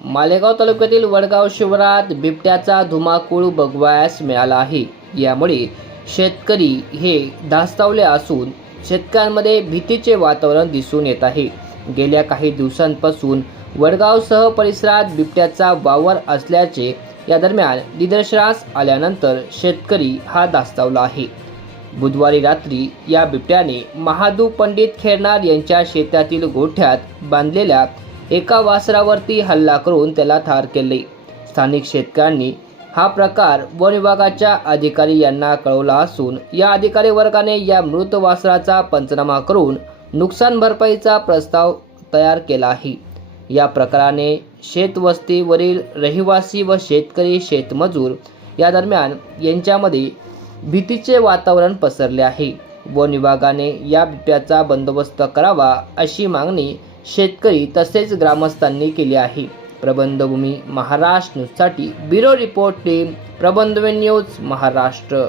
मालेगाव तालुक्यातील वडगाव शिवरात बिबट्याचा धुमाकूळ बघवायस मिळाला आहे. यामुळे शेतकरी हे धास्तावले असून शेतकऱ्यांमध्ये भीतीचे वातावरण दिसून येत आहे. गेल्या काही दिवसांपासून वडगावसह परिसरात बिबट्याचा वावर असल्याचे या दरम्यान निदर्शनास आल्यानंतर शेतकरी हा धास्तावला आहे. बुधवारी रात्री या बिबट्याने महादू पंडित खेरनार यांच्या शेतातील गोठ्यात बांधलेल्या एका वासरावरती हल्ला करून त्याला ठार केले. स्थानिक शेतकऱ्यांनी हा प्रकार वन विभागाच्या अधिकारी यांना कळवला असून या अधिकारी वर्गाने या मृत वासराचा पंचनामा करून नुकसान भरपाईचा प्रस्ताव तयार केला आहे. या प्रकाराने शेतवस्तीवरील रहिवासी व शेतकरी शेतमजूर या दरम्यान यांच्यामध्ये भीतीचे वातावरण पसरले आहे. वन विभागाने या बिबट्याचा बंदोबस्त करावा अशी मागणी शेतकरी तसेच ग्रामस्थांनी केले आहे. प्रबंधभूमी महाराष्ट्र न्यूजसाठी ब्युरो रिपोर्ट टीम प्रबंधवे न्यूज महाराष्ट्र.